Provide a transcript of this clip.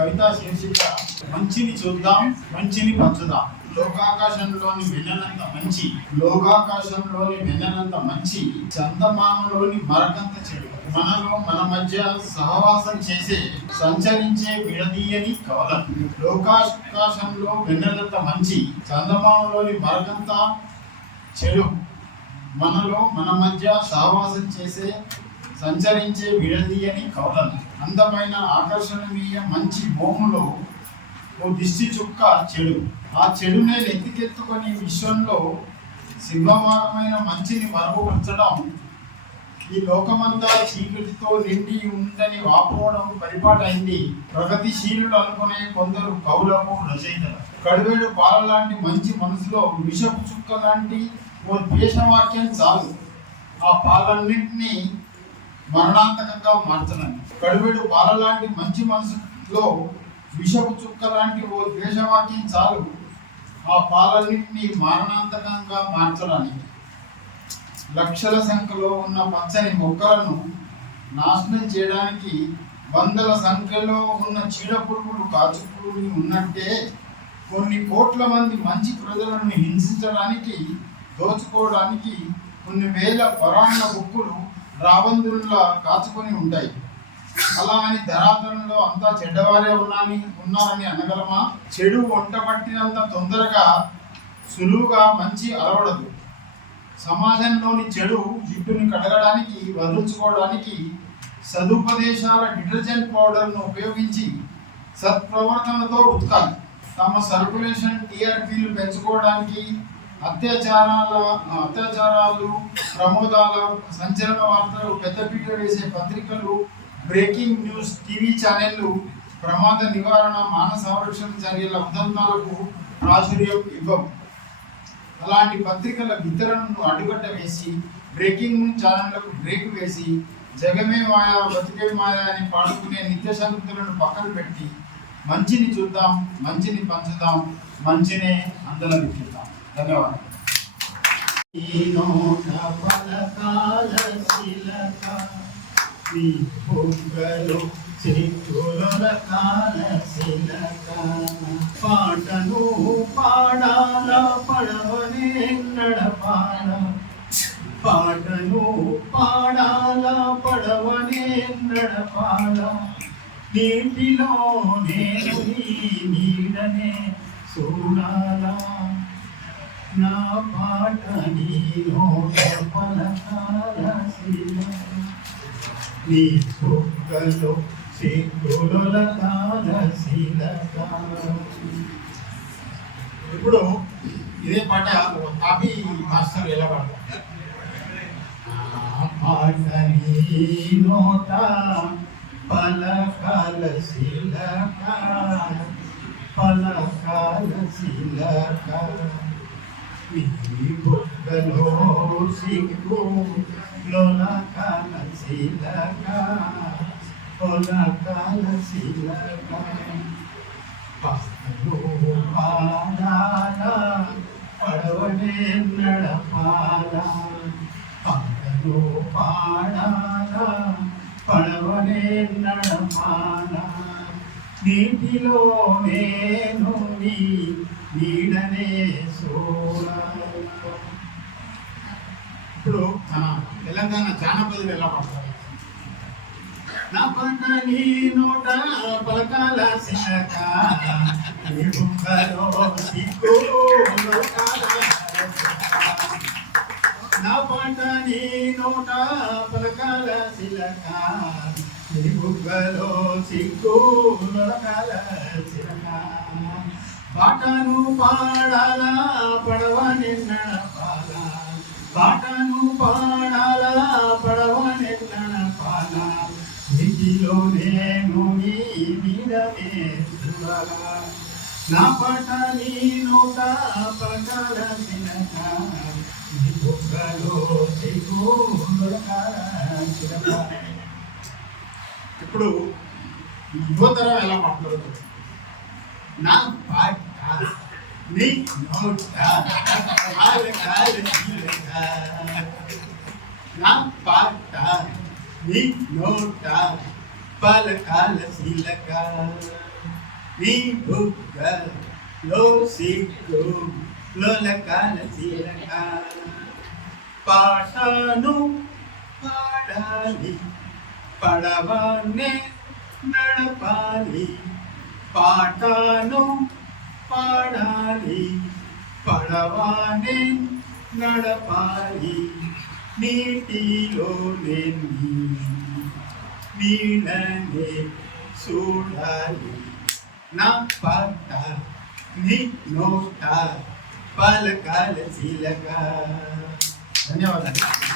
కవిత శీర్షిక మంచిని చూద్దాం, మంచిని పంచుదాం. లోకాకాశంలోని వెన్నెలంత మంచి చందమామలోని మరకంత చెడు. మనలో మన మధ్య సహవాసం చేసే సంచరించే విడదీయని కవలలు. లోకాకాశంలో వెన్నెలంత మంచి చందమామలోని మరకంత చెడు. మనలో మన మధ్య సహవాసం చేసే సంచరించే విడదీయని కవలలు. అందమైన ఆకర్షణీయ మంచి భూములో ఓ దిష్టి చుక్క చెడు. ఆ చెడునే ఎత్తికెత్తుకొని విశ్వంలో సింహమానమైన మంచిని మరుగుపరచడం, ఈ లోకమంతా చీకటితో నిండి ఉందని వాపోవడం పరిపాటైంది. ప్రగతిశీలుడు అనుకునే కొందరు కవులకు, రచయితలు. కడువేడు పాల లాంటి మంచి మనసులో విషపు చుక్క లాంటి ఓ ద్వేషవాక్యం చాలు ఆ పాలన్నింటినీ మరణాంతకంగా మార్చనని. కడువేడు పాల లాంటి మంచి మనసులో విషపు చుక్క లాంటి ఓ ద్వేషవాక్యం చాలు ఆ పాలన్నింటినీ మరణాంతకంగా మార్చడానికి. లక్షల సంఖ్యలో ఉన్న పచ్చని మొక్కలను నాశనం చేయడానికి వందల సంఖ్యలో ఉన్న చీడపురుగులు కాచుకుని ఉన్నట్టే కొన్ని కోట్ల మంది మంచి ప్రజలను హింసించడానికి, దోచుకోవడానికి కొన్ని వేల పరాన్న బుక్కులు రాబందుల్లా కాచుకొని ఉంటాయి. అలా అని ధరాతరంలో అంతా చెడ్డవారే ఉన్నారని అనగలమా? చెడు వంట పట్టినంత తొందరగా సులువుగా మంచి అలవడదు. సమాజంలోని చెడు జిడ్డుని కడగడానికి, వదిలించుకోవడానికి సదుపదేశాల డిటర్జెంట్ పౌడర్ను ఉపయోగించి సత్ప్రవర్తనతో ఉతకాలి. తమ సర్క్యులేషన్ టీఆర్పీలు పెంచుకోవడానికి అత్యాచారాలు, ప్రమోదాల, సంచలన వార్తలు పెద్దపీట వేసే పత్రికలు, బ్రేకింగ్ న్యూస్ టీవీ ఛానళ్లు ప్రమాద నివారణ, మానవ సంరక్షణ చర్యల ఉదంతాలకు ప్రాచుర్యం ఇవ్వవు. అలాంటి పత్రికల వితరణను అడ్డుకట్ట వేసి, బ్రేకింగ్ ఛానళ్లకు బ్రేక్ వేసి, జగమే మాయా బతికే మాయా అని పాడుకునే నిత్య సంగతులను పక్కన పెట్టి మంచిని చూద్దాం, మంచిని పంచుదాం, మంచినే అందరం ఇద్దాం. ధన్యవాదాలు. పాటను పాడాల పడవనే నడపాల, పాటను పాడాల పడవనే నడపాల, నీటిలో నేను నీడనే చూడాలా, నా పాట నీలో పలకాల నీ బుగ్గలో సిగ్గుల ఇప్పుడు ఇదే పాట కాపీ మాస్టర్ ఎలా పాడతారు? పాట నీ నోట పలకాల శిలక, పలకాల శిలక, నీ బుగ్గలో సిగ్గు లోలకాల శిలక, లోలకాల శిలక, పాటలు పాడాల పడవనే నడపాల, పాటలు పాడాల పడవనే నడపాల, నీటిలో నేను నీడనే చూడాల. ఇప్పుడు మన తెలంగాణ జానపదులు ఎలా పడతారు? నా పాట నీ నోట పలకాల శిలక, నీ బుగ్గలో సిగ్గు లోకాల, నా పాట నీ నోట పలకాల శిలక, నీ బుగ్గలో సిగ్గు లోకాల శిలక, పాటను పాడాల పడవని నడపాల, పాటను పాడాల పడవని నడపాల, నీటిలో నేను నీడనే చూడాలా, నా పాట నీ నోట పలకాల శిలక, నీ బుగ్గలో సిగ్గు లోకాల శిలక. ఇప్పుడు యువతరం ఎలా మాట్లాడుతుంది? నా పాట నీ నోట పలకాల శిలక, నా పాట నీ నోట పలకాల శిలక. నీ బుగ్గలో సిగ్గు లోలకాల చిలక పాటను పాడాలి పడవనే నడపాలి పాటను పాడాలి పడవనే నడపాలి నీటిలో నీళ్ళనే చూడాలి నా పాట నీ నోట పలకాల చిలక ధన్యవాదాలు.